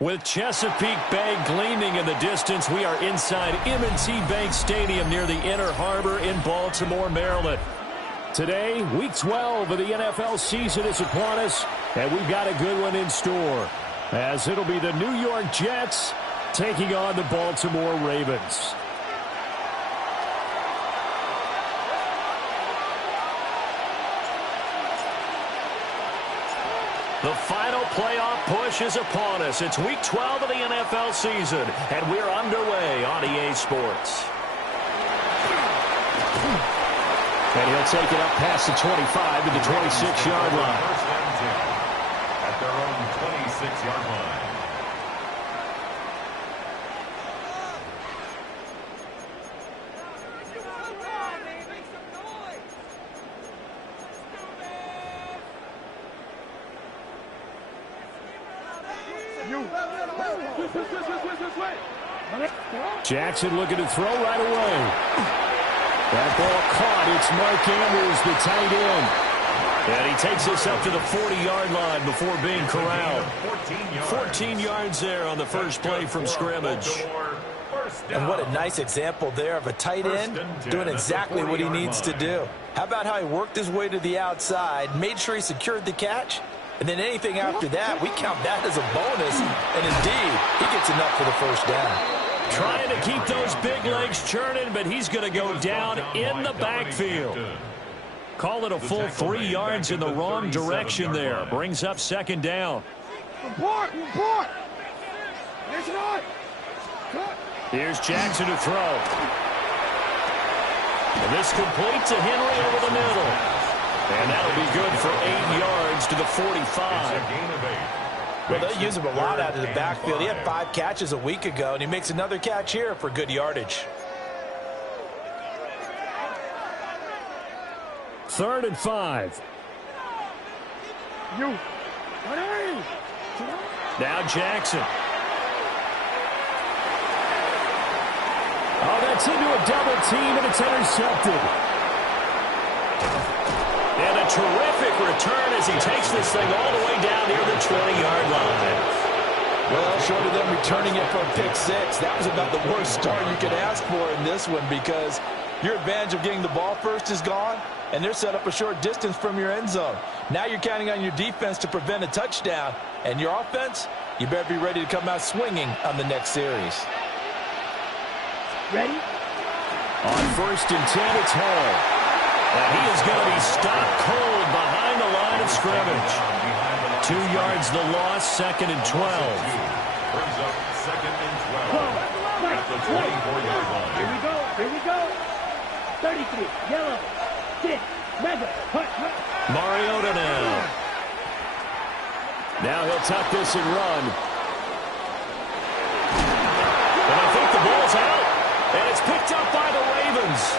With Chesapeake Bay gleaming in the distance, we are inside M&T Bank Stadium near the Inner Harbor in Baltimore, Maryland. Today, Week 12 of the NFL season is upon us, and we've got a good one in store, as it'll be the New York Jets taking on the Baltimore Ravens. The final playoff push is upon us. It's Week 12 of the NFL season, and we're underway on EA Sports. And he'll take it up past the 25 to the 26-yard line. First and 10 at their own 26-yard line. Jackson looking to throw right away. That ball caught. It's Mark Andrews, the tight end. And he takes us up to the 40-yard line before being corralled. 14 yards there on the first play from scrimmage. And what a nice example there of a tight end doing exactly what he needs to do. How about how he worked his way to the outside, made sure he secured the catch, and then anything after that, we count that as a bonus. And indeed, he gets enough for the first down. Trying to keep those big legs churning, but he's going to go down in the backfield. Call it a full 3 yards in the wrong direction there. Brings up second down. Here's Jackson to throw. And this complete to Henry over the middle. And that'll be good for 8 yards to the 45. Well, they use him a lot out of the backfield. He had 5 catches a week ago, and he makes another catch here for good yardage. 3rd and 5. Now Jackson. Oh, that's into a double team, and it's intercepted. And a terrific return as he takes this thing all the way down near the 20-yard line. Well, short of them returning it for a pick 6, that was about the worst start you could ask for in this one, because your advantage of getting the ball first is gone, and they're set up a short distance from your end zone. Now you're counting on your defense to prevent a touchdown, and your offense, you better be ready to come out swinging on the next series. Ready? On 1st and 10, it's Hall. And he is going to be stopped cold behind the line of scrimmage. 2 yards the loss, 2nd and 12. Brings up 2nd and 12 at the 24-yard line. Here we go. 33, yellow, 6, mega, hut. Mariota now. Now he'll tuck this and run. And I think the ball's out. And it's picked up by the Ravens.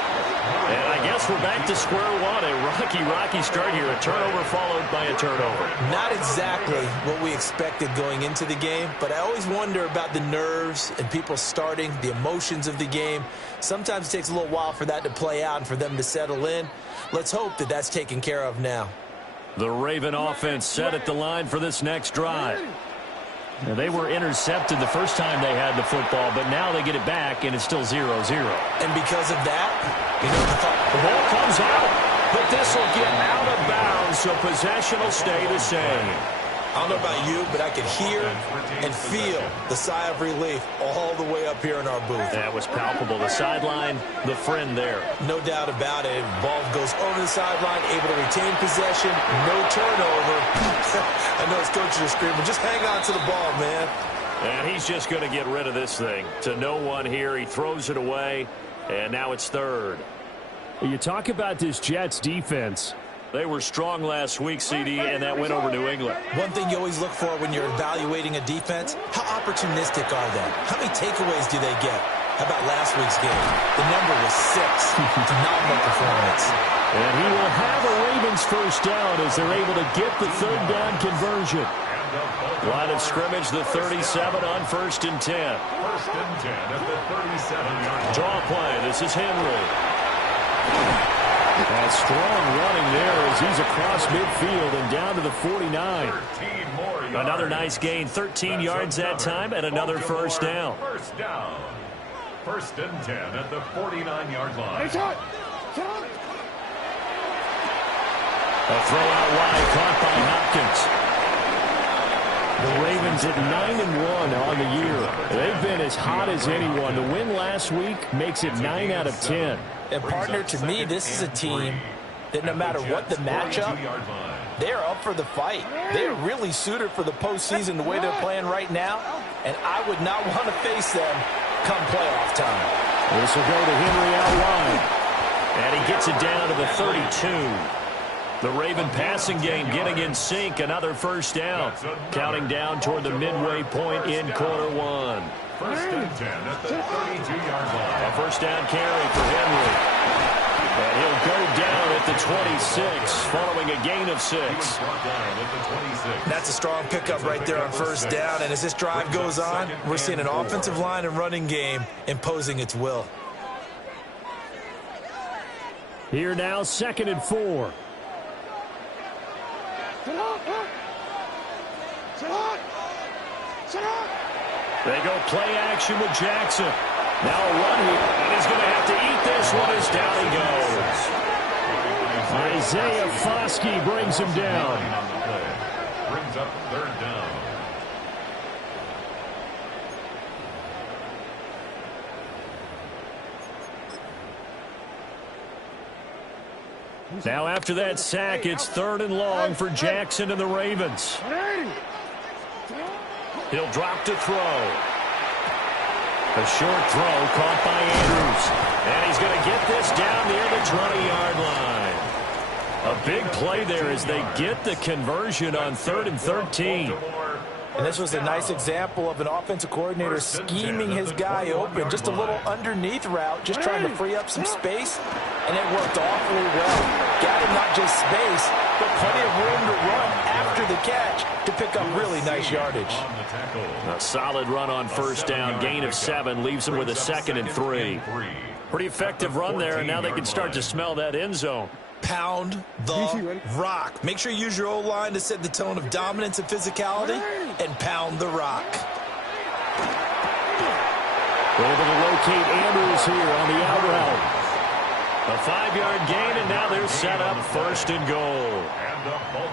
And I guess we're back to square one. A rocky start here. A turnover followed by a turnover. Not exactly what we expected going into the game, but I always wonder about the nerves and people starting, the emotions of the game. Sometimes it takes a little while for that to play out and for them to settle in. Let's hope that that's taken care of now. The Raven offense set at the line for this next drive. Now, they were intercepted the first time they had the football, but now they get it back, and it's still 0-0. And because of that, the ball comes out, but this will get out of bounds, so possession will stay the same. I don't know about you, but I could hear and feel the sigh of relief all the way up here in our booth. That was palpable. The sideline, the friend there. No doubt about it. Ball goes over the sideline, able to retain possession, no turnover. I know his coaches are screaming, just hang on to the ball, man. And he's just going to get rid of this thing. To no one here. He throws it away, and now it's 3rd. You talk about this Jets defense. They were strong last week, CD, and that went over New England. One thing you always look for when you're evaluating a defense, how opportunistic are they? How many takeaways do they get? How about last week's game? The number was 6. Phenomenal performance. And he will have a Ravens first down as they're able to get the 3rd down conversion. Line of scrimmage, the 37 on 1st and 10. 1st and 10 at the 37-yard line. Draw play. This is Henry. That strong running there as he's across midfield and down to the 49. Another nice gain, 13 yards that time, and another first down. First down. First and 10 at the 49-yard line. A throw out wide, caught by Hopkins. The Ravens at 9-1 on the year. They've been as hot as anyone. The win last week makes it 9 out of 10. And partner, to me, this is a team that no matter what the matchup, they're up for the fight. They're really suited for the postseason the way they're playing right now, and I would not want to face them come playoff time. This will go to Henry out wide. And he gets it down to the 32. The Raven passing game getting in sync. Another first down. Counting down toward the midway point in quarter one. First and 10 at the 32-yard line. A first down carry for Henry. And he'll go down at the 26 following a gain of 6. That's a strong pickup right there on first down. And as this drive goes on, we're seeing an offensive line and running game imposing its will. Here now, 2nd and 4. They go play action with Jackson. Now a run here, and he's going to have to eat this one as down he goes. Isaiah Foskey brings him down. Brings up third down. Now after that sack, it's 3rd and long for Jackson and the Ravens. He'll drop to throw. A short throw caught by Andrews. And he's going to get this down near the 20-yard line. A big play there as they get the conversion on 3rd and 13. And this was a nice example of an offensive coordinator scheming his guy open. Just a little underneath route, just trying to free up some space. And it worked awfully well. Got him not just space, but plenty of room to run after the catch to pick up really nice yardage. A solid run on first down. Gain of 7 leaves him with a 2nd and 3. Pretty effective run there, and now they can start to smell that end zone. Pound the rock. Make sure you use your O-line to set the tone of dominance and physicality, and pound the rock. Able to locate Andrews here on the out route. A 5-yard gain, and now they're set up 1st and goal.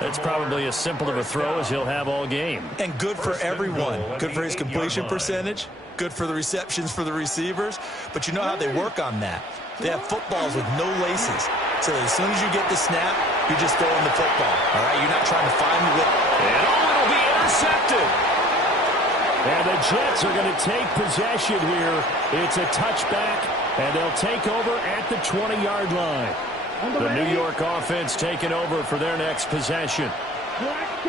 That's probably as simple of a throw as he'll have all game. And good for everyone. Good for his completion percentage. Good for the receptions for the receivers. But you know how they work on that. They have footballs with no laces. So as soon as you get the snap, you're just throwing the football. All right, you're not trying to find the whip. And it'll be intercepted. And the Jets are going to take possession here. It's a touchback, and they'll take over at the 20-yard line. The New York offense taking over for their next possession.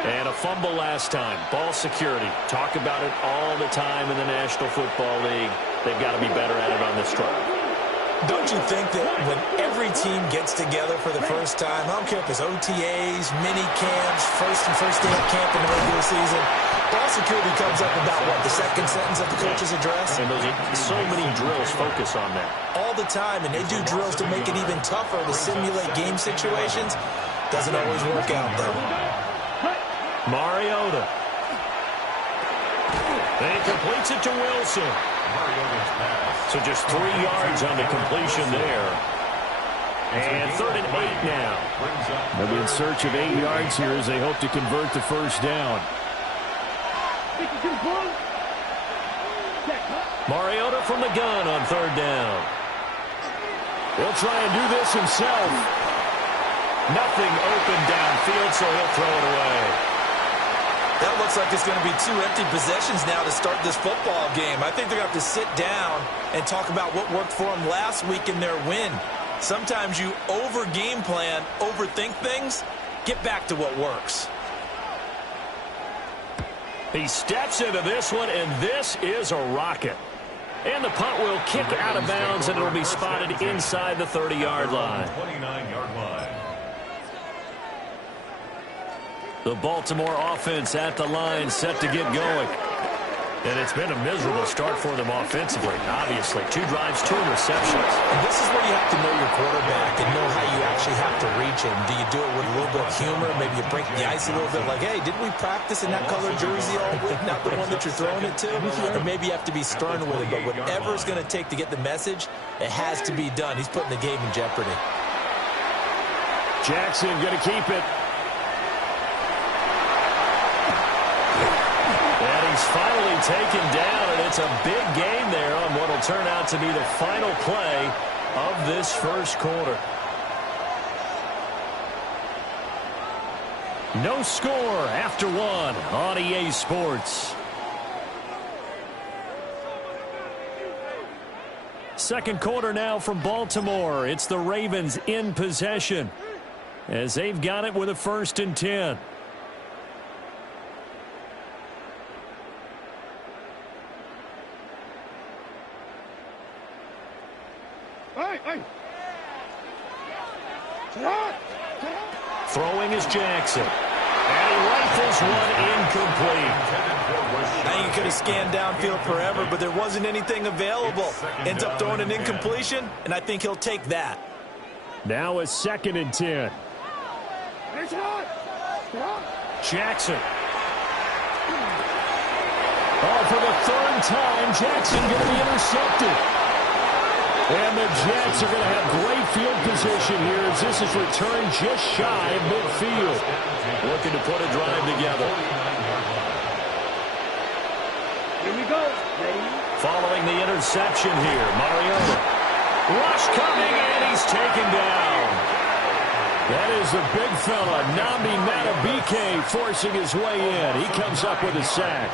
And a fumble last time. Ball security. Talk about it all the time in the National Football League. They've got to be better at it on this drive. Don't you think that when every team gets together for the first time, I don't care if it's OTAs, mini camps, first day of camp in the regular season, ball security comes up about, what, the second sentence of the coach's address? And those are so many drills focus on that. All the time, and they do drills to make it even tougher to simulate game situations. Doesn't always work out, though. Mariota. And he completes it to Wilson. So just 3 yards on the completion there. And 3rd and 8 now. They'll be in search of 8 yards here as they hope to convert the first down. Mariota from the gun on 3rd down. He'll try and do this himself. Nothing open downfield, so he'll throw it away. That looks like it's going to be 2 empty possessions now to start this football game. I think they're going to have to sit down and talk about what worked for them last week in their win. Sometimes you over-game plan, overthink things. Get back to what works. He steps into this one, and this is a rocket. And the punt will kick out of bounds, and it'll be spotted inside the 30-yard line. 29-yard line. The Baltimore offense at the line, set to get going. And it's been a miserable start for them offensively, obviously. 2 drives, 2 receptions. And this is where you have to know your quarterback and know how you actually have to reach him. Do you do it with a little bit of humor? Maybe you break the ice a little bit like, hey, didn't we practice in that colored jersey all week? Not the one that you're throwing it to? Or maybe you have to be stern with it. But whatever it's going to take to get the message, it has to be done. He's putting the game in jeopardy. Jackson going to keep it. And he's finally taken down, and it's a big gain there on what will turn out to be the final play of this first quarter. No score after 1 on EA Sports. Second quarter now from Baltimore. It's the Ravens in possession as they've got it with a 1st and 10. Throwing is Jackson. And he rifles one incomplete. Now you could have scanned downfield forever, but there wasn't anything available. Ends up throwing an incompletion, and I think he'll take that. Now a 2nd and 10. Jackson. Oh, for the 3rd time, Jackson going to be intercepted. And the Jets are going to have great field position here as this is returned just shy of midfield. Looking to put a drive together. Here we go. Ready? Following the interception here, Mariota. Rush coming, and he's taken down. That is the big fella, Nnamdi Madubuike, forcing his way in. He comes up with a sack.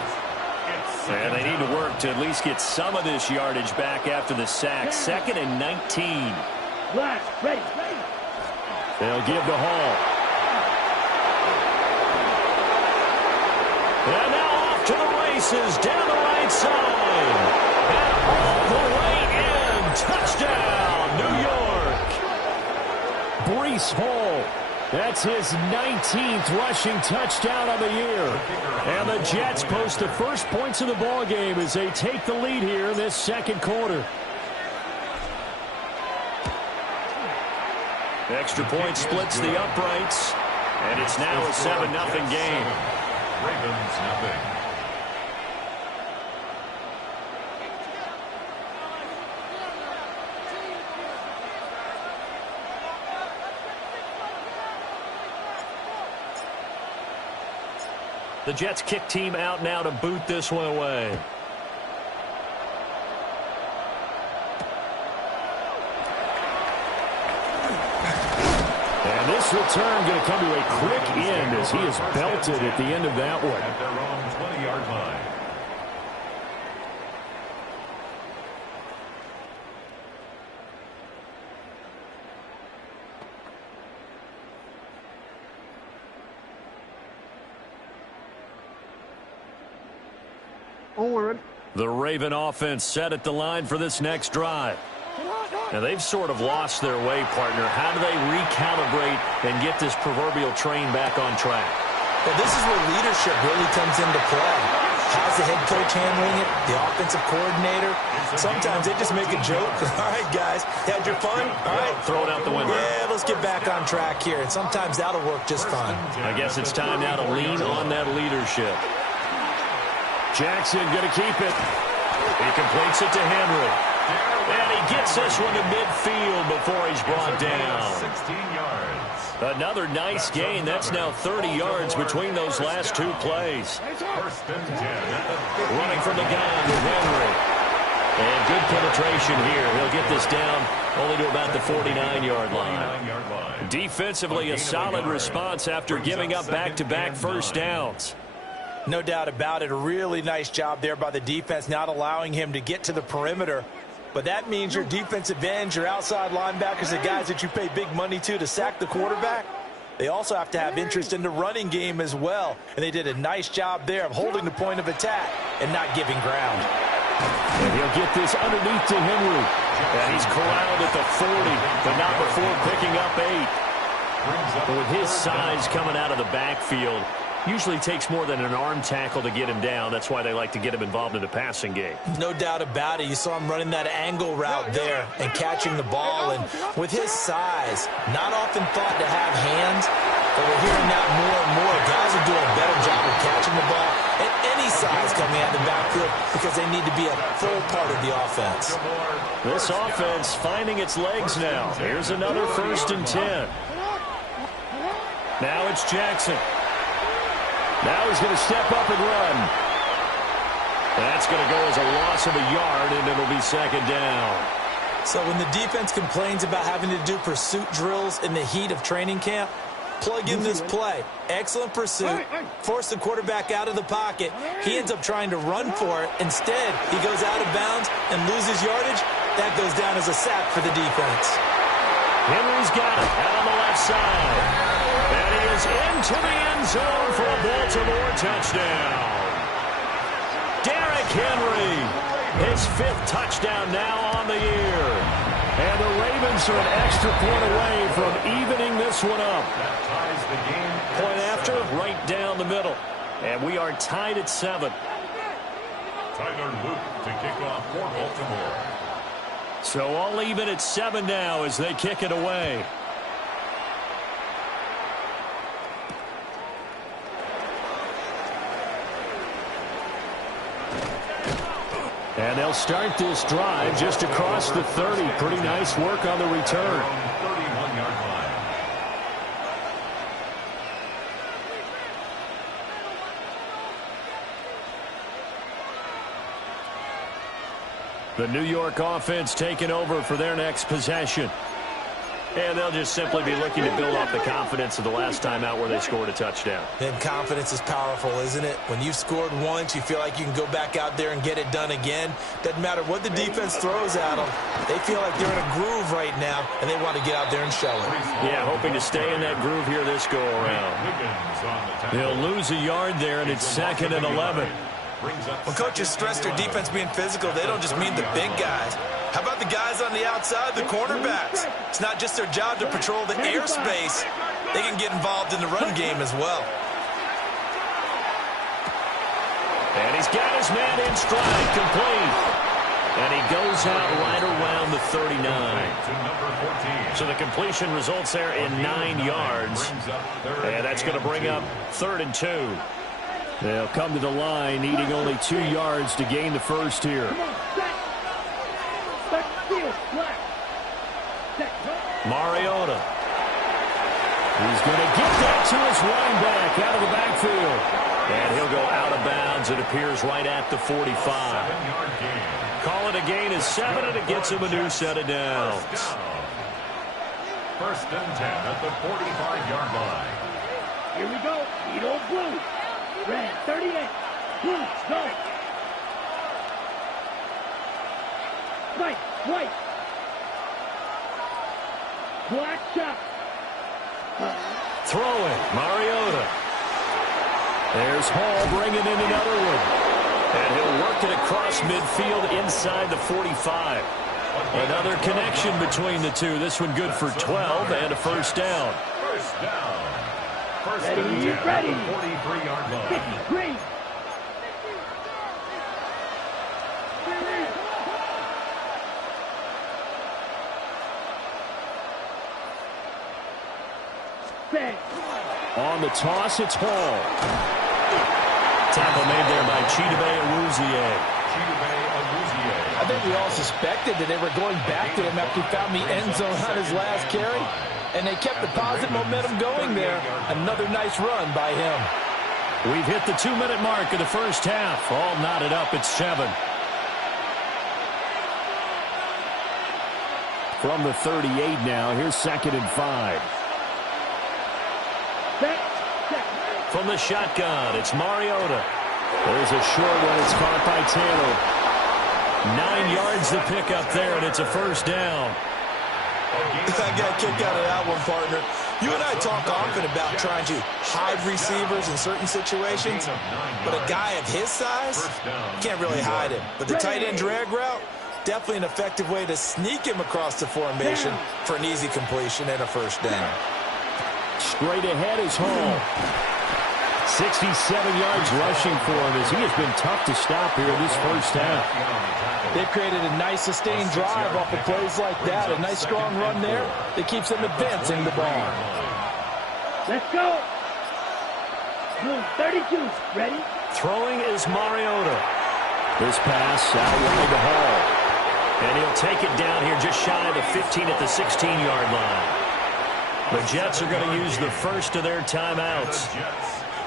And they need to work to at least get some of this yardage back after the sack. 2nd and 19. Blast. Ready. They'll give to Hall. And now off to the races down the right side. And all the way in. Touchdown, New York. Breece Hall. That's his 19th rushing touchdown of the year. And the Jets post the first points of the ball game as they take the lead here in this second quarter. Extra point splits the uprights. And it's now a 7-0 game. Ravens nothing. The Jets kick team out now to boot this one away. And this return going to come to a quick end as he is belted at the end of that one. At their own 20-yard line. The Raven offense set at the line for this next drive. Now, they've sort of lost their way, partner. How do they recalibrate and get this proverbial train back on track? Well, this is where leadership really comes into play. How's the head coach handling it? The offensive coordinator? Sometimes they just make a joke. All right, guys, had your fun? All right. Throw it out the window. Yeah, let's get back on track here. And sometimes that'll work just fine. I guess it's time now to lean on that leadership. Jackson going to keep it. He completes it to Henry. And he gets this one to midfield before he's brought down. 16 yards. Another nice gain. That's now 30 yards between those last two plays. 1st and 10. Running from the gun with Henry. And good penetration here. He'll get this down only to about the 49-yard line. Defensively, a solid response after giving up back-to-back first downs. No doubt about it. A really nice job there by the defense, not allowing him to get to the perimeter. But that means your defensive ends, your outside linebackers, the guys that you pay big money to sack the quarterback, they also have to have interest in the running game as well. And they did a nice job there of holding the point of attack and not giving ground. And he'll get this underneath to Henry. And he's corralled at the 40, but not before picking up 8. But with his size coming out of the backfield, Usually takes more than an arm tackle to get him down. That's why they like to get him involved in the passing game. No doubt about it. You saw him running that angle route there and catching the ball. And with his size, not often thought to have hands, but we're hearing that more and more. Guys are doing a better job of catching the ball at any size coming out of the backfield because they need to be a full part of the offense. This offense finding its legs now. Here's another 1st and 10. Now it's Jackson. Now he's going to step up and run. That's going to go as a loss of a yard, and it'll be 2nd down. So when the defense complains about having to do pursuit drills in the heat of training camp, plug in this play. Excellent pursuit. Force the quarterback out of the pocket. He ends up trying to run for it. Instead, he goes out of bounds and loses yardage. That goes down as a sack for the defense. Henry's got it out on the left side. And he is into the end zone for a Baltimore touchdown. Derrick Henry, his 5th touchdown now on the year. And the Ravens are an extra point away from evening this one up. Point after, right down the middle. And we are tied at 7. Tyler Luke to kick off for Baltimore. So all even at 7 now as they kick it away. And they'll start this drive just across the 30. Pretty nice work on the return. 31-yard line. The New York offense taking over for their next possession. And they'll just simply be looking to build off the confidence of the last time out where they scored a touchdown. And confidence is powerful, isn't it? When you've scored once, you feel like you can go back out there and get it done again. Doesn't matter what the defense throws at them. They feel like they're in a groove right now, and they want to get out there and show it. Yeah, hoping to stay in that groove here this go-around. They'll lose a yard there, and it's 2nd and 11. When coaches stress their defense being physical, they don't just mean the big guys. How about the guys on the outside, the cornerbacks? It's not just their job to patrol the airspace. They can get involved in the run game as well. And he's got his man in stride, complete. And he goes out right around the 39. So the completion results there in 9 yards. And that's going to bring up 3rd and 2. They'll come to the line, needing only 2 yards to gain the first here. Mariota. He's going to get that to his running back out of the backfield. And he'll go out of bounds. It appears right at the 45. Call it a gain of 7, and it gets him a new set of downs. 1st and 10 at the 45-yard line. Here we go. Eat old blue. Red, 38. Blue, go. White. Black shot. Throwing, Mariota. There's Hall bringing in another one. And he'll work it across midfield inside the 45. Another connection between the two. This one good for 12 and a 1st down. 1st down. 1st and 10 at the 43-yard line. Green. On the toss, it's Hall. Tackle made there by Chidobe Awuzie. I think we all suspected that they were going back to him after he found the end zone on his last carry. And they kept the positive momentum going there. Another nice run by him. We've hit the 2-minute mark of the first half. All knotted up at 7. From the 38 now, here's 2nd and 5. From the shotgun, it's Mariota. There's a short one. It's caught by Taylor. 9 yards to pick up there, and it's a 1st down. I got a kick out of that one, partner. You and I talk often about trying to hide receivers in certain situations, but a guy of his size, you can't really hide him. But the tight end drag route, definitely an effective way to sneak him across the formation for an easy completion and a 1st down. Straight ahead is Hall. 67 yards rushing for him as he has been tough to stop here in this first half. They've created a nice sustained drive off of plays like that. A nice strong run there that keeps them advancing the ball. Let's go. Move 32. Ready? Throwing is Mariota. This pass out wide to Hall. And he'll take it down here just shy of the 15 at the 16-yard line. The Jets are going to use the first of their timeouts,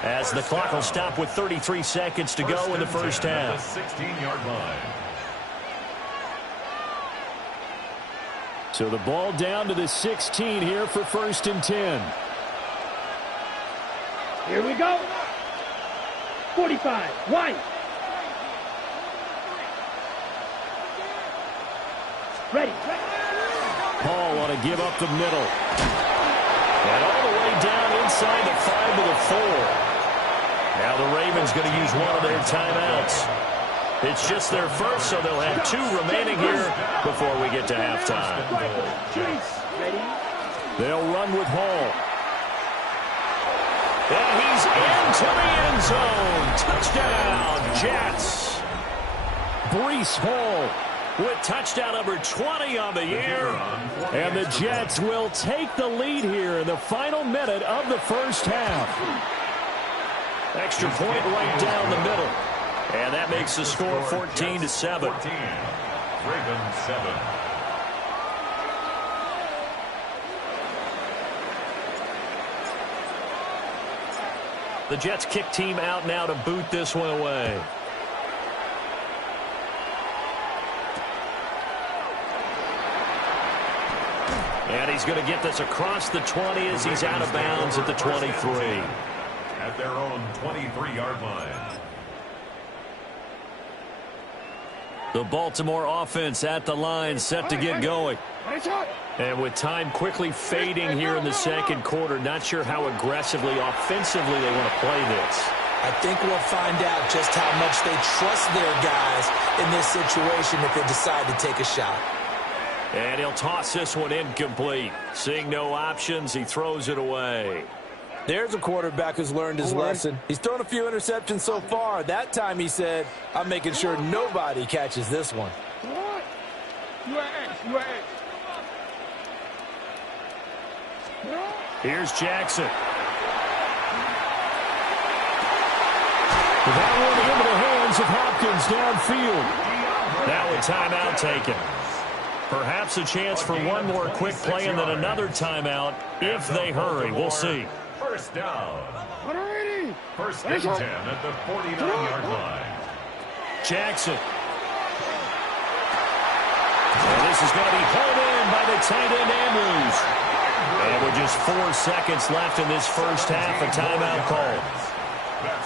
as the clock will stop with 33 seconds to go in the first half. 16-yard line. So the ball down to the 16 here for 1st and 10. Here we go. 45. White. Ready. Hall ought to give up the middle. And all the way down inside the 5 to the 4. Now the Ravens going to use one of their timeouts. It's just their first, so they'll have 2 remaining here before we get to halftime. They'll run with Hall. And he's into the end zone. Touchdown, Jets. Breece Hall with touchdown number 20 on the year. And the Jets will take the lead here in the final minute of the first half. Extra point right down the middle. And that makes the score 14-7. 14. Ravens 7. The Jets kick team out now to boot this one away. And he's going to get this across the 20 as he's out of bounds at the 23. At their own 23-yard line. The Baltimore offense at the line, set to get going. And with time quickly fading here in the second quarter, not sure how aggressively, offensively they want to play this. I think we'll find out just how much they trust their guys in this situation if they decide to take a shot. And he'll toss this one incomplete. Seeing no options, he throws it away. There's a quarterback who's learned his lesson. He's thrown a few interceptions so far. That time he said, I'm making sure nobody catches this one. Here's Jackson. That one into the hands of Hopkins downfield. Now a timeout taken. Perhaps a chance for one more quick play and then another timeout if they hurry. We'll see. First down. First and 10 at the 49-yard line. Jackson. And this is going to be pulled in by the tight end Andrews. And with just 4 seconds left in this first half, a timeout call.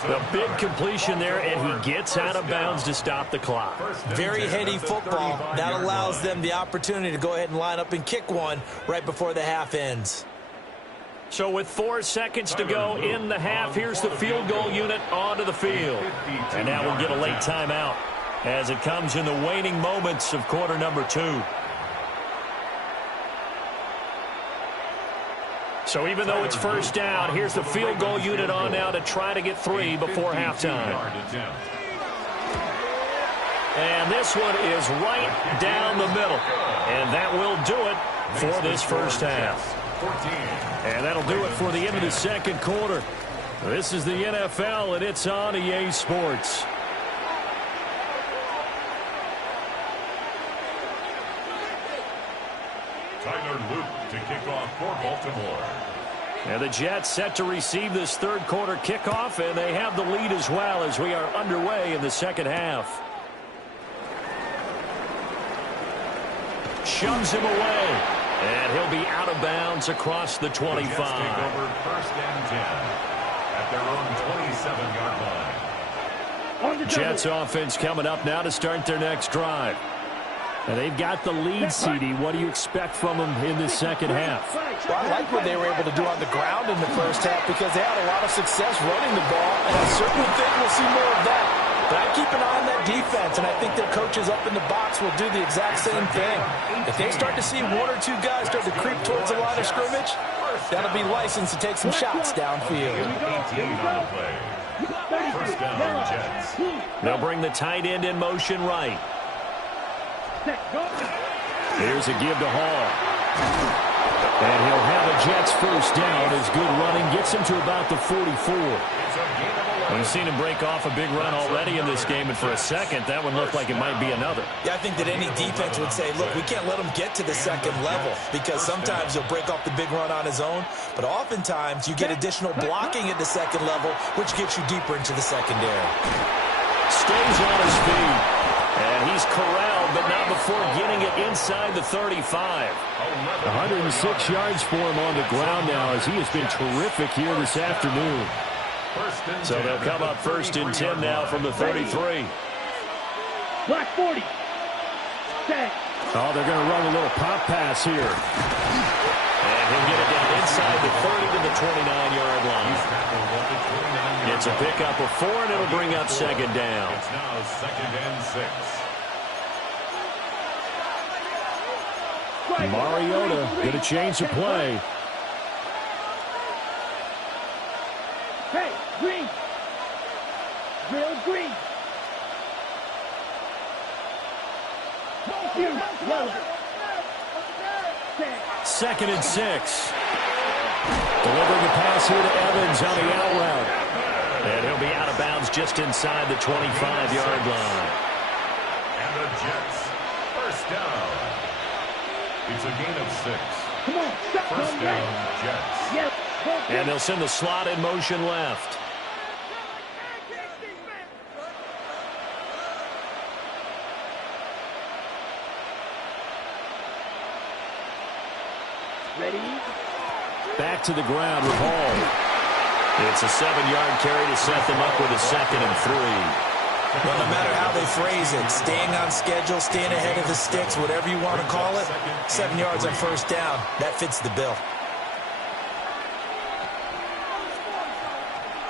The big completion there, and he gets out of bounds to stop the clock. Very heady football. That allows them the opportunity to go ahead and line up and kick one right before the half ends. So with 4 seconds to go in the half, here's the field goal unit onto the field. And now we'll get a late timeout as it comes in the waning moments of quarter number 2. So even though it's first down, here's the field goal unit on now to try to get 3 before halftime. And this one is right down the middle. And that will do it for this first half. And that'll do it for the end of the second quarter. This is the NFL, and it's on EA Sports. Tyler Luke to kick off for Baltimore. And the Jets set to receive this third quarter kickoff, and they have the lead as well as we are underway in the second half. Shoves him away, and he'll be out of bounds across the 25. The Jets take over first and 10 at their own 27-yard line. Jets offense coming up now to start their next drive. And they've got the lead, CD. What do you expect from them in this second half? Well, I like what they were able to do on the ground in the first half because they had a lot of success running the ball, and I certainly think we'll see more of that But I keep an eye on that defense, and I think their coaches up in the box will do the exact same thing. If they start to see one or two guys start to creep towards the line of scrimmage, that'll be licensed to take some shots downfield. 18 on the play. First down, Jets. They'll bring the tight end in motion right. Here's a give to Hall. And he'll have a Jets first down as good running gets him to about the 44. We've seen him break off a big run already in this game, and for a second, that one looked like it might be another. Yeah, I think that any defense would say, look, we can't let him get to the second level because sometimes he'll break off the big run on his own, but oftentimes you get additional blocking at the second level, which gets you deeper into the secondary. Stays on his feet, and he's corralled, but not before getting it inside the 35. 106 yards for him on the ground now as he has been terrific here this afternoon. So they'll come up first and 10 now from the 33. Black 40. Oh, they're going to run a little pop pass here. And he'll get it down inside the 30 to the 29-yard line. It's a pickup of 4, and it'll bring up second down. It's now second and 6. Mariota going to change the play. Hey, green. Real green. Yellow. Second and 6. Delivering the pass here to Evans on the out route. And he'll be out of bounds just inside the 25-yard line. And the Jets, first down. It's a gain of 6. Come on, First down, Jets. Yes. And they'll send the slot in motion left. Ready? Back to the ground with Hall. It's a 7-yard carry to set them up with a second and 3. Well, no matter how they phrase it, staying on schedule, staying ahead of the sticks, whatever you want to call it, 7 yards on first down, that fits the bill.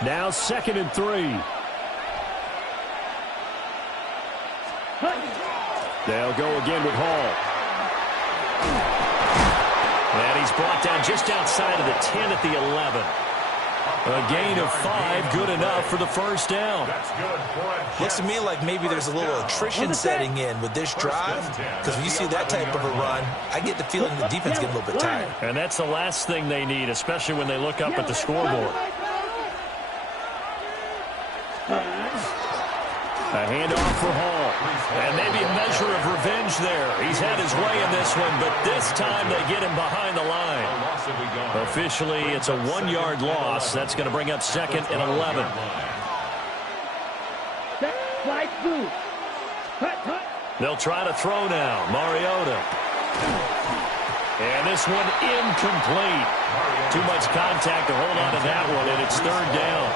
Now second and 3. They'll go again with Hall. And he's brought down just outside of the 10 at the 11. A gain of 5, good enough for the first down. Looks to me like maybe there's a little attrition setting in with this drive, because when you see that type of a run, I get the feeling the defense getting a little bit tired. And that's the last thing they need, especially when they look up at the scoreboard. A handoff for Hall. And maybe a measure of revenge there. He's had his way in this one, but this time they get him behind the line. Officially, it's a 1-yard loss. That's going to bring up second and 11. They'll try to throw now. Mariota. And this one incomplete. Too much contact to hold on to that one, and it's third down.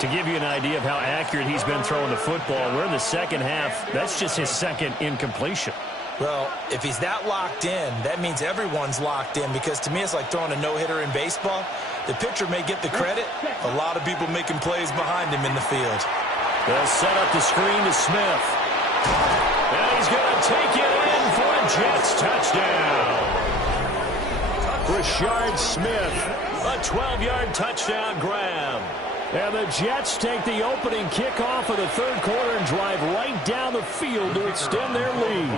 To give you an idea of how accurate he's been throwing the football, we're in the second half. That's just his second incompletion. Well, if he's that locked in, that means everyone's locked in, because to me it's like throwing a no-hitter in baseball. The pitcher may get the credit. A lot of people making plays behind him in the field. They'll set up the screen to Smith. And he's going to take it in for a Jets touchdown. Rashard Smith, a 12-yard touchdown grab. And the Jets take the opening kickoff of the third quarter and drive right down the field to extend their lead.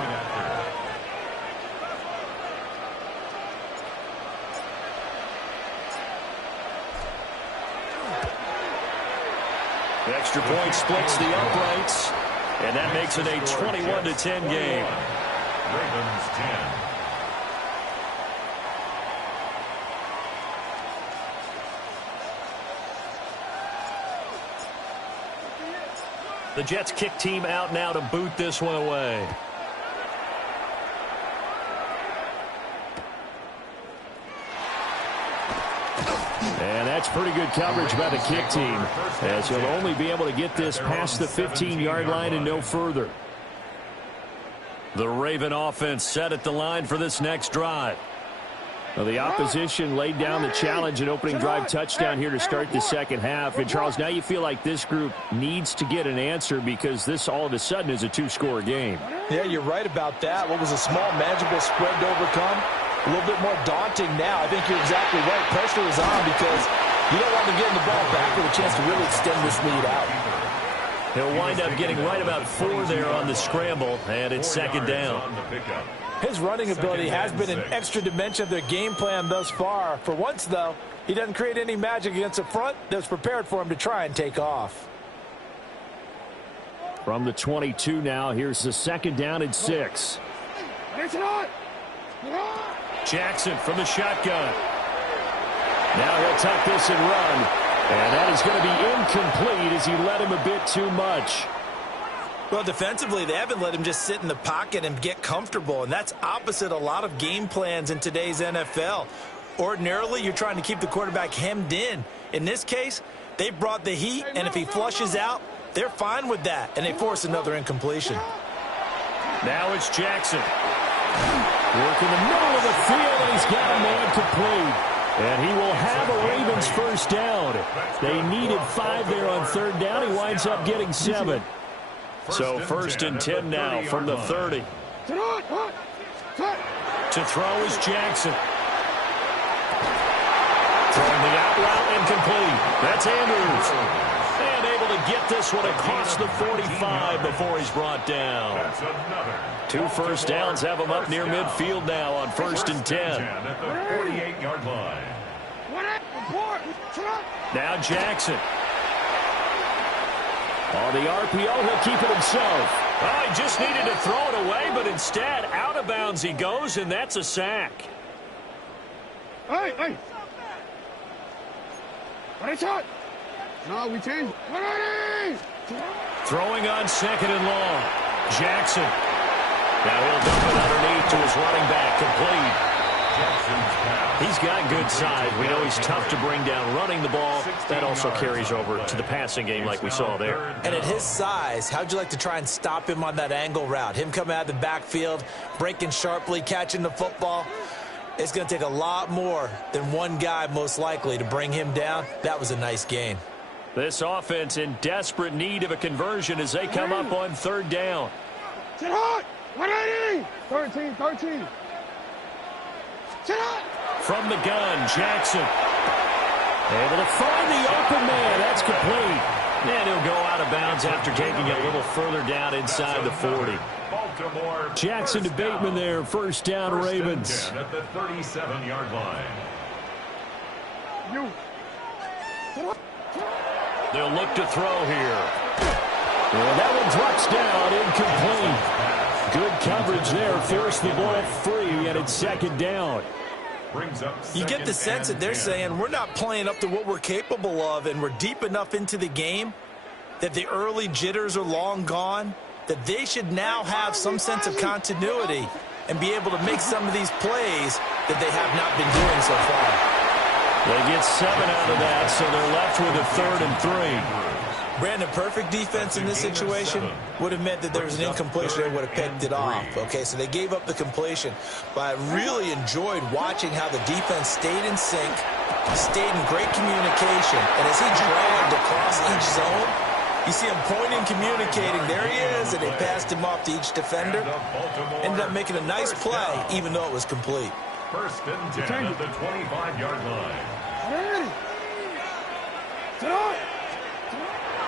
The extra point splits the uprights, and that makes it a 21-10 game. Ravens 10. The Jets kick team out now to boot this one away. And that's pretty good coverage by the kick team, as he'll only be able to get this past the 15-yard line and no further. The Raven offense set at the line for this next drive. Well, the opposition laid down the challenge and opening drive touchdown here to start the second half. And, Charles, now you feel like this group needs to get an answer because this all of a sudden is a two-score game. Yeah, you're right about that. What was a small, manageable spread to overcome, a little bit more daunting now. I think you're exactly right. Pressure is on because you don't want to get the ball back with a chance to really extend this lead out. He'll wind up getting right about 4 there on the scramble, and it's second down. His running ability has been an extra dimension of their game plan thus far. For once, though, he doesn't create any magic against the front that's prepared for him to try and take off. From the 22 now, here's the second down and 6. Jackson from the shotgun. Now he'll tuck this and run. And that is going to be incomplete as he led him a bit too much. Well, defensively, they haven't let him just sit in the pocket and get comfortable, and that's opposite a lot of game plans in today's NFL. Ordinarily, you're trying to keep the quarterback hemmed in. In this case, they brought the heat, and if he flushes out, they're fine with that, and they force another incompletion. Now it's Jackson. Working the middle of the field, and he's got a man complete. And he will have a Ravens first down. They needed 5 there on third down. He winds up getting 7. So first and 10 now from the 30. To throw is Jackson. Throwing the out route incomplete. That's Andrews. And able to get this one across the 45 before he's brought down. 2 first downs have him up near midfield now on first and 10. At the 48-yard line. Now Jackson. On the RPO, he'll keep it himself. Oh, he just needed to throw it away, but instead, out of bounds he goes, and that's a sack. Hey! What a shot! No, we changed. Throwing on second and long. Jackson. Now he'll dump it underneath to his running back, complete. He's got good size. We know he's tough to bring down running the ball. That also carries over to the passing game like we saw there. And at his size, how'd you like to try and stop him on that angle route? Him coming out of the backfield, breaking sharply, catching the football. It's going to take a lot more than one guy, most likely, to bring him down. That was a nice gain. This offense in desperate need of a conversion as they come up on third down. Sit hot! 180! 13. Sit hot! From the gun, Jackson. Able to find the open man. That's complete. And he'll go out of bounds after taking it a little further down inside the 40. Jackson to Bateman there. First down, Ravens. At the 37-yard line. They'll look to throw here. And that one drops down, incomplete. Good coverage there. Force the ball free, and it's second down. You get the sense that they're saying we're not playing up to what we're capable of, and we're deep enough into the game that the early jitters are long gone, that they should now have some sense of continuity and be able to make some of these plays that they have not been doing so far. They get 7 out of that, so they're left with a 3rd and 3. Brandon, perfect defense in this situation would have meant that there was an incompletion. They would have picked it off. Okay, so they gave up the completion. But I really enjoyed watching how the defense stayed in sync, stayed in great communication. And as he dragged across each zone, you see him pointing, communicating. There he is, and they passed him off to each defender. Ended up making a nice play, even though it was complete. First and 10 at the 25-yard line.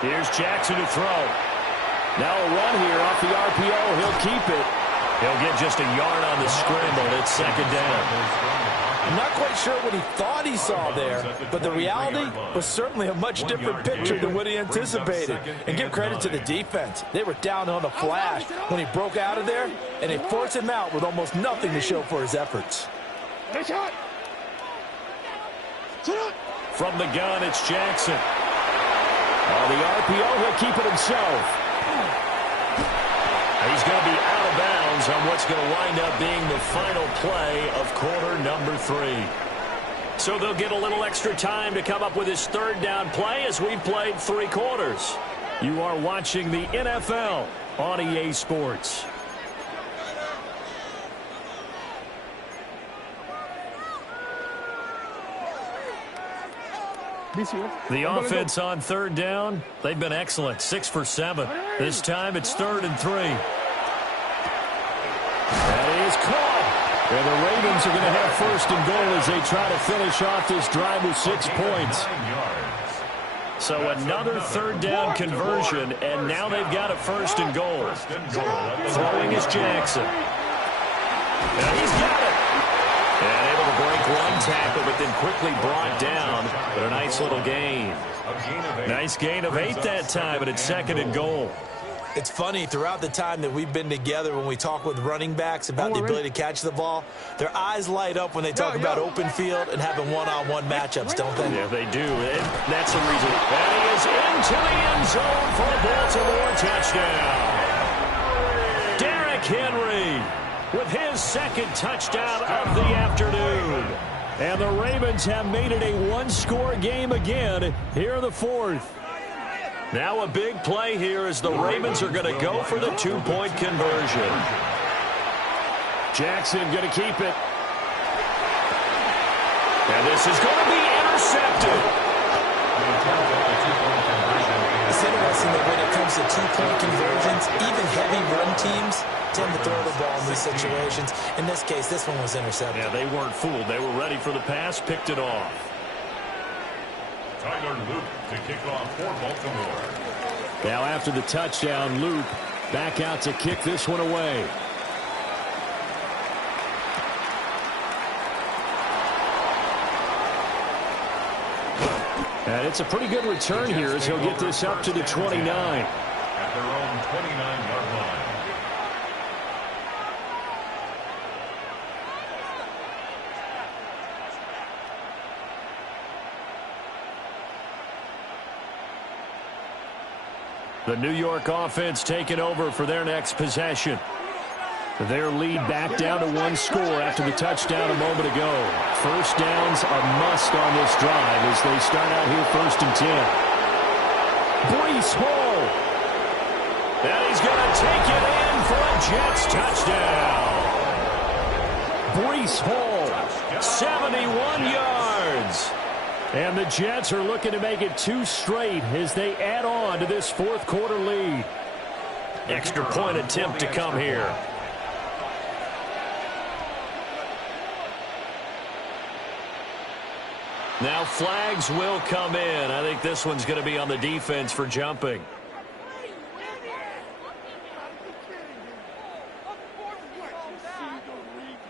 Here's Jackson to throw. Now a run here off the RPO. He'll keep it. He'll get just a yard on the scramble. It's second down. I'm not quite sure what he thought he saw there, but the reality was certainly a much different picture than what he anticipated. And give credit to the defense. They were down on a flash when he broke out of there, and they forced him out with almost nothing to show for his efforts. From the gun, it's Jackson. On the RPO, he'll keep it himself. He's going to be out of bounds on what's going to wind up being the final play of quarter number 3. So they'll get a little extra time to come up with his third down play as we've played 3 quarters. You are watching the NFL on EA Sports. The offense on third down, they've been excellent, 6 for 7. This time it's 3rd and 3. That is caught. And the Ravens are going to have 1st and goal as they try to finish off this drive with 6 points. So another 3rd down conversion, and now they've got a 1st and goal. Throwing is Jackson. And he's got it. And able to break one tackle, but then quickly brought down. But a nice little gain. Nice gain of 8 that time, but it's 2nd and goal. It's funny, throughout the time that we've been together, when we talk with running backs about the ability to catch the ball, their eyes light up when they talk about open field and having one-on-one matchups, don't they? Yeah, they do. And that's the reason. And he is into the end zone for a Baltimore touchdown. Derrick Henry with his 2nd touchdown of the afternoon. And the Ravens have made it a one-score game again here in the 4th. Now a big play here as the Ravens are going to go for the 2-point conversion. Jackson going to keep it. And this is going to be intercepted. It's interesting that when it comes to 2-point conversions, even heavy run teams tend to throw the ball in these situations. In this case, this one was intercepted. Yeah, they weren't fooled. They were ready for the pass, picked it off. Tyler Luke to kick off for Baltimore. Now after the touchdown, Luke back out to kick this one away. And it's a pretty good return here as he'll get this up to the 29. At their own 29-yard line. The New York offense taking over for their next possession. Their lead back down to 1 score after the touchdown a moment ago. 1st downs a must on this drive as they start out here 1st and 10. Breece Hall. And he's going to take it in for a Jets touchdown. Breece Hall, 71 yards. And the Jets are looking to make it 2 straight as they add on to this 4th quarter lead. Extra point attempt to come here. Now flags will come in. I think this one's going to be on the defense for jumping.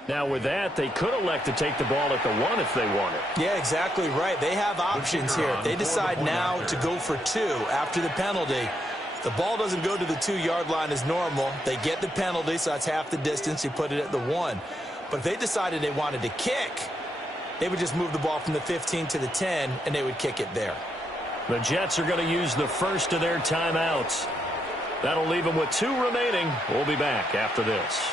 Now with that, they could elect to take the ball at the 1 if they wanted. Yeah, exactly right. They have options here. If they decide now to go for 2 after the penalty, the ball doesn't go to the 2-yard line as normal. They get the penalty, so that's half the distance. You put it at the 1. But if they decided they wanted to kick, they would just move the ball from the 15 to the 10, and they would kick it there. The Jets are going to use the first of their timeouts. That'll leave them with 2 remaining. We'll be back after this.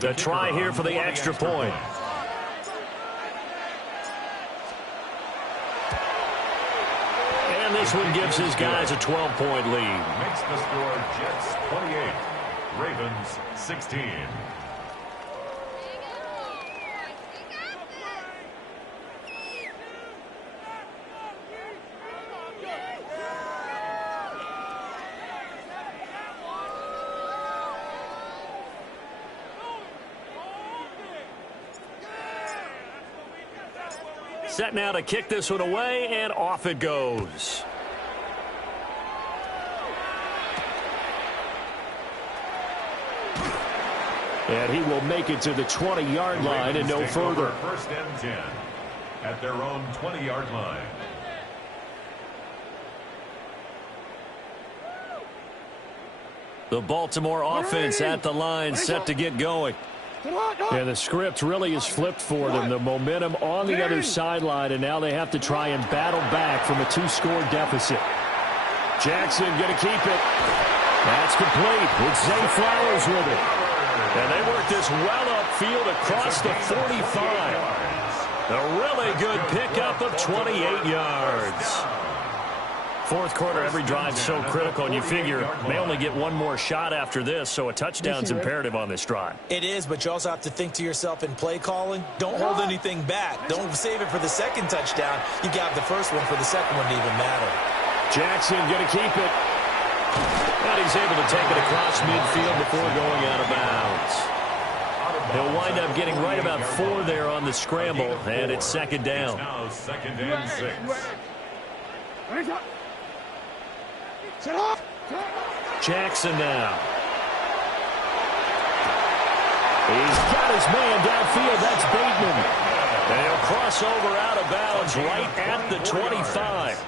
The try here for the extra point. And this one gives his guys a 12-point lead. Makes the score Jets 28, Ravens 16. Set now to kick this one away, and off it goes. And he will make it to the 20-yard line and no further. 1st and 10 at their own 20-yard line. The Baltimore offense at the line, set to get going. And the script really is flipped for them. The momentum on the other sideline, and now they have to try and battle back from a 2-score deficit. Jackson going to keep it. That's complete. It's Zay Flowers with it. And they work this well upfield across the 45. A really good pickup of 28 yards. Fourth quarter, every drive so critical, and you figure may only get one more shot after this, so a touchdown's imperative on this drive. It is, but you also have to think to yourself in play calling, don't hold anything back. Don't save it for the second touchdown. You got the first one for the second one to even matter. Jackson going to keep it. And he's able to take it across midfield before going out of bounds. He'll wind up getting right about 4 there on the scramble, and it's second down. Now second and 6. Jackson now. He's got his man downfield. That's Bateman. And he'll cross over out of bounds right at the 25.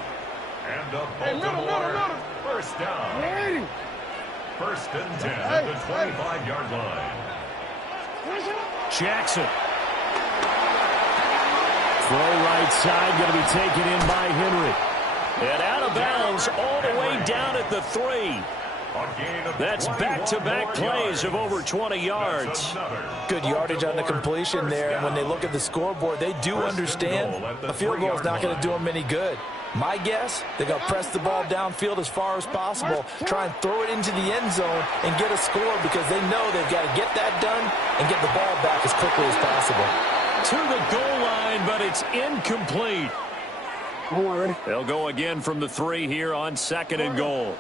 And the Baltimore first down. First and 10 at the 25-yard line. Jackson. Throw right side, going to be taken in by Henry. And out of bounds all the way down at the 3. That's back-to-back plays of over 20 yards. Good yardage on the completion there. And when they look at the scoreboard, they do understand a field goal is not going to do them any good. My guess, they're going to press the ball downfield as far as possible, try and throw it into the end zone and get a score because they know they've got to get that done and get the ball back as quickly as possible. To the goal line, but it's incomplete. They'll go again from the 3 here on second and goal.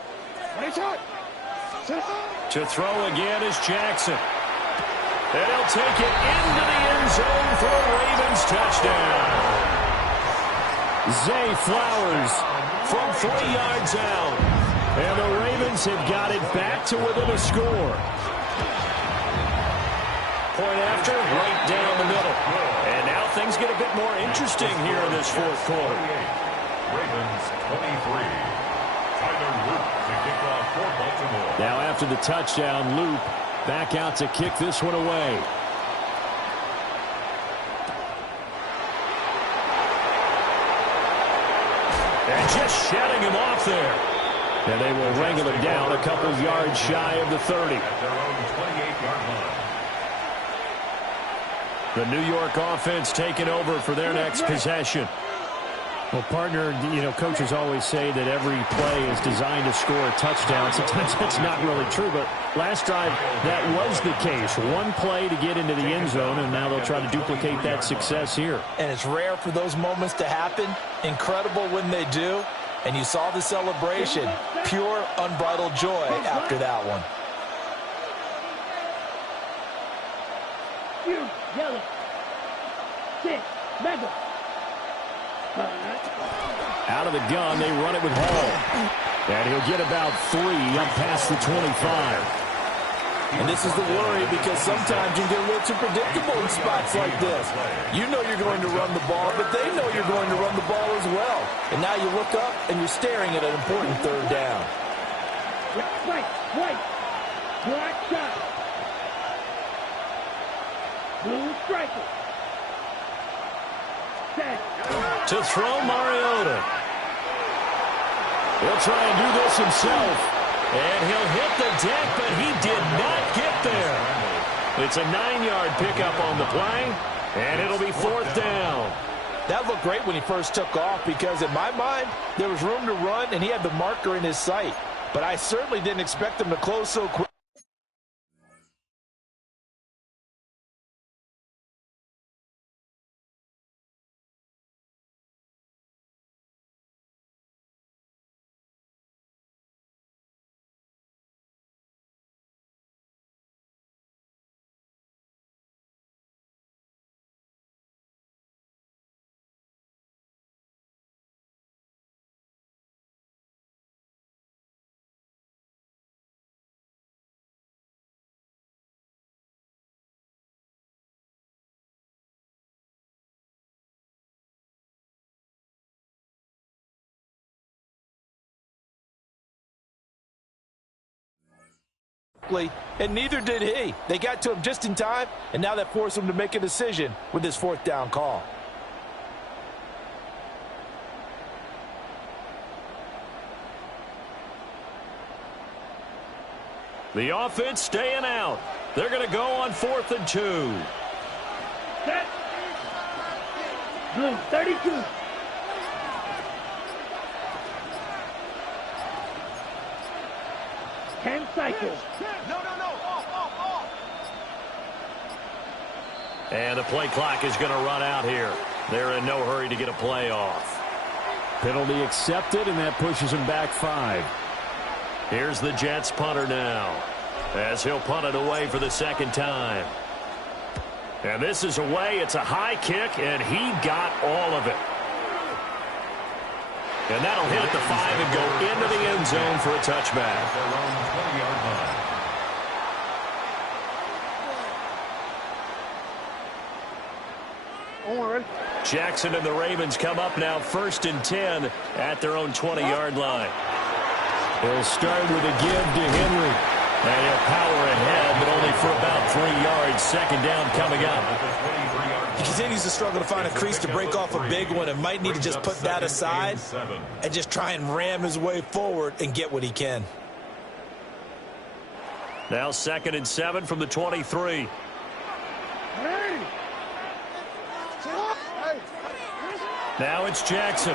To throw again is Jackson. And he'll take it into the end zone for a Ravens touchdown. Zay Flowers from 3 yards out. And the Ravens have got it back to within a score. Point after, right down the middle. And now things get a bit more interesting here in this fourth quarter. Ravens 23. Tyler Luke to kick off for Baltimore. Now after the touchdown, Loop back out to kick this one away. And just shutting him off there. And they will wrangle him down a couple yards shy of the 30. At their own 28-yard line. The New York offense taking over for their next possession. Well, partner, coaches always say that every play is designed to score a touchdown. Sometimes that's not really true, but last drive, that was the case. One play to get into the end zone, and now they'll try to duplicate that success here. And it's rare for those moments to happen. Incredible when they do. And you saw the celebration. Pure, unbridled joy after that one. Yellow. 6. Mega. Out of the gun, they run it with Hall. And he'll get about 3 up past the 25. And this is the worry because sometimes you get a little too predictable in spots like this. You know you're going to run the ball, but they know you're going to run the ball as well. And now you look up and you're staring at an important third down. White. Black shot. Blue striker. To throw Mariota. He'll try and do this himself. And he'll hit the deck, but he did not get there. It's a 9-yard pickup on the play, and it'll be fourth down. That looked great when he first took off because in my mind, there was room to run, and he had the marker in his sight. But I certainly didn't expect him to close so quick. And neither did he. They got to him just in time, and now that forced him to make a decision with his fourth down call. The offense staying out. They're going to go on 4th and 2. Set. Blue, 32. Ten cycles. No. And the play clock is going to run out here. They're in no hurry to get a play off. Penalty accepted, and that pushes him back 5. Here's the Jets punter now, as he'll punt it away for the second time. And this is away. It's a high kick, and he got all of it. And that'll hit at the 5 and go into the end zone for a touchback. Jackson and the Ravens come up now 1st and 10 at their own 20-yard line. He'll start with a give to Henry. And he'll power ahead, but only for about 3 yards. Second down coming up. He continues to struggle to find a crease to break off a big one and might need to just put that aside and just try and ram his way forward and get what he can. Now 2nd and 7 from the 23. Now it's Jackson.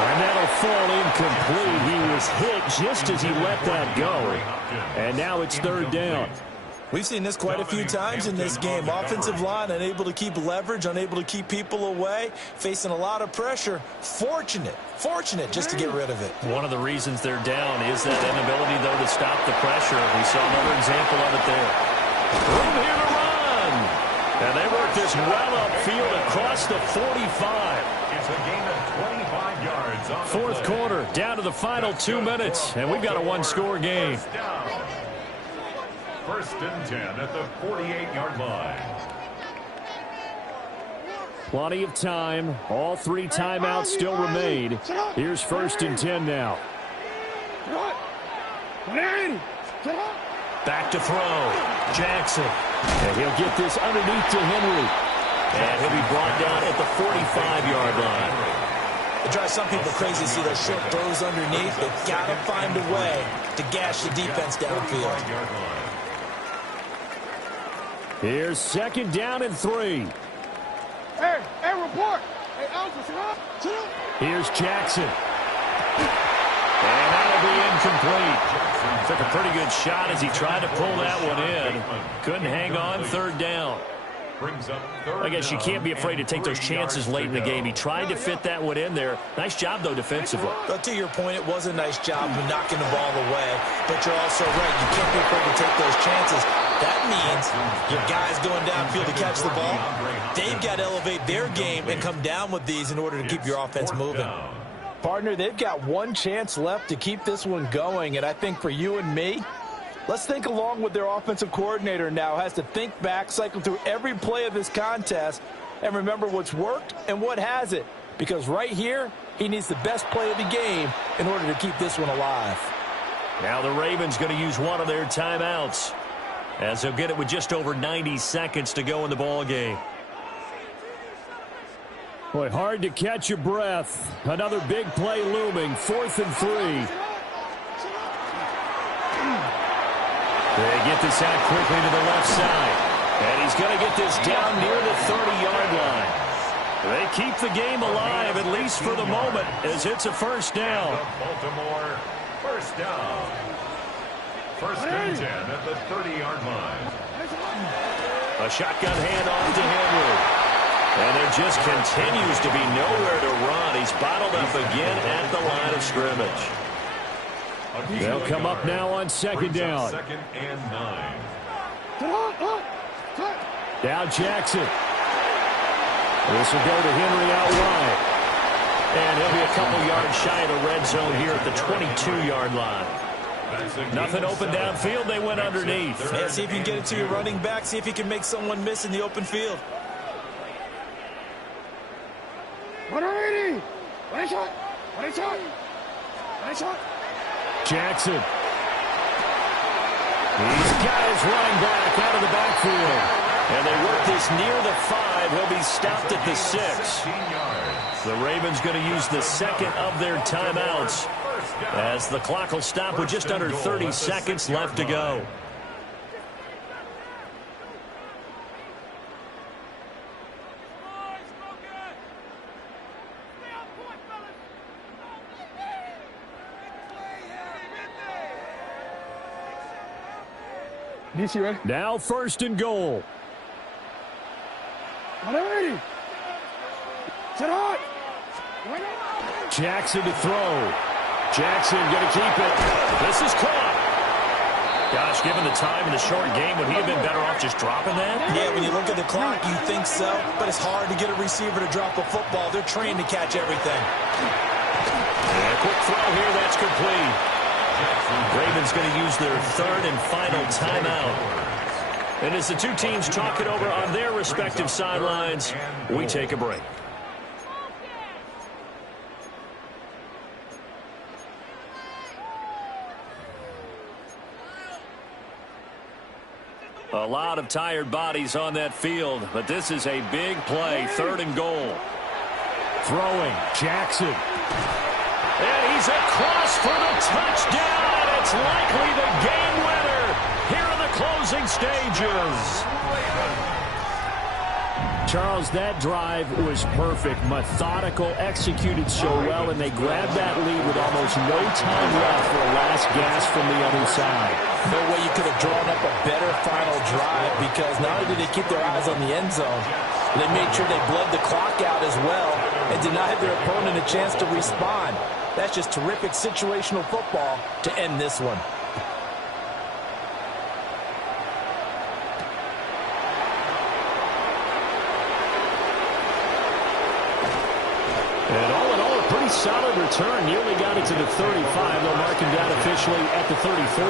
And that'll fall incomplete. He was hit just as he let that go. And now it's 3rd down. We've seen this quite a few times in this game. Offensive line unable to keep leverage, unable to keep people away, facing a lot of pressure. Fortunate just to get rid of it. One of the reasons they're down is that inability, though, to stop the pressure. We saw another example of it there. Room here to run. And they work this well upfield across the 45. It's a gain of 25 yards. On 4th quarter, down to the final 2 minutes, and we've got a one-score game. 1st and 10 at the 48-yard line. Plenty of time. All 3 timeouts still remain. Here's 1st and 10 now. Back to throw. Jackson. And he'll get this underneath to Henry. And he'll be brought down at the 45-yard line. It drives some people crazy to see those short throws underneath. They've got to find a way to gash the defense downfield. Here's 2nd down and 3. Hey, report. Hey, Alpha, sit up. Here's Jackson. And that'll be incomplete. Took a pretty good shot as he tried to pull that one in. Couldn't hang on. 3rd down. I guess you can't be afraid to take those chances late in the game. He tried to fit that one in there. Nice job, though, defensively. But to your point, it was a nice job of knocking the ball away. But you're also right. You can't be afraid to take those chances. That means your guys going downfield to catch the ball, they've got to elevate their game and come down with these in order to keep your offense moving. Partner, they've got one chance left to keep this one going, and I think for you and me, let's think along with their offensive coordinator now. Has to think back, cycle through every play of this contest, and remember what's worked and what hasn't. Because right here, he needs the best play of the game in order to keep this one alive. Now the Ravens going to use one of their timeouts, as they'll get it with just over 90 seconds to go in the ball game. Boy, hard to catch your breath. Another big play looming. 4th and 3. They get this out quickly to the left side. And he's going to get this down near the 30-yard line. They keep the game alive, at least for the moment, as it's a 1st down. Baltimore, 1st down. 1st and 10 at the 30-yard line. A shotgun handoff to Henry. And there just continues to be nowhere to run. He's bottled up again at the line of scrimmage. They'll come up now on 2nd down. 2nd and 9. Now Jackson. This will go to Henry out wide. And he'll be a couple yards shy of the red zone here at the 22-yard line. Nothing open downfield. They went underneath. Yeah, see if you can get it to your running back. See if you can make someone miss in the open field. 180. One shot. Jackson. He's got his running back out of the backfield. And they work this near the 5. He'll be stopped at the 6. The Ravens going to use the 2nd of their timeouts As the clock will stop with just under 30 seconds left to go. DC, right? Now first and goal. Ready. Set hot. Jackson to throw. Jackson going to keep it. This is caught. Gosh, given the time in the short game, would he have been better off just dropping that? Yeah, when you look at the clock, you think so, but it's hard to get a receiver to drop a football. They're trained to catch everything. And a quick throw here, that's complete. Ravens going to use their third and final timeout. And as the two teams talk it over on their respective sidelines, we take a break. A lot of tired bodies on that field, but this is a big play, third and goal. Throwing, Jackson. And he's across for the touchdown, and it's likely the game winner here in the closing stages. Charles, that drive was perfect, methodical, executed so well, and they grabbed that lead with almost no time left for a last gasp from the other side. No way you could have drawn up a better final drive, because not only did they keep their eyes on the end zone, they made sure they bled the clock out as well and denied their opponent a chance to respond. That's just terrific situational football to end this one. And all in all, a pretty solid return. Nearly got it to the 35. They'll mark him down officially at the 34.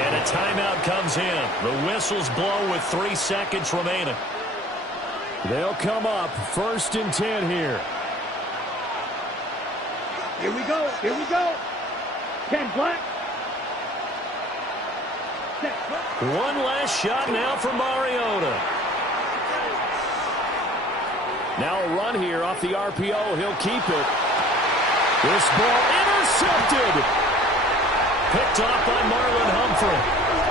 And a timeout comes in. The whistles blow with 3 seconds remaining. They'll come up first and 10 here. Here we go. Here we go. 10 black. One last shot now for Mariota. Now a run here off the RPO. He'll keep it. This ball intercepted. Picked off by Marlon Humphrey.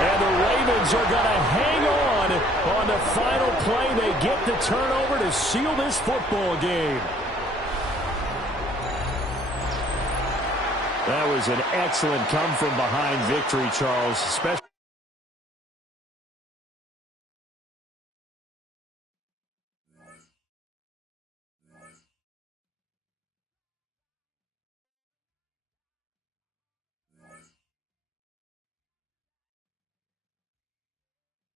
And the Ravens are going to hang on the final play. They get the turnover to seal this football game. That was an excellent come-from-behind victory, Charles.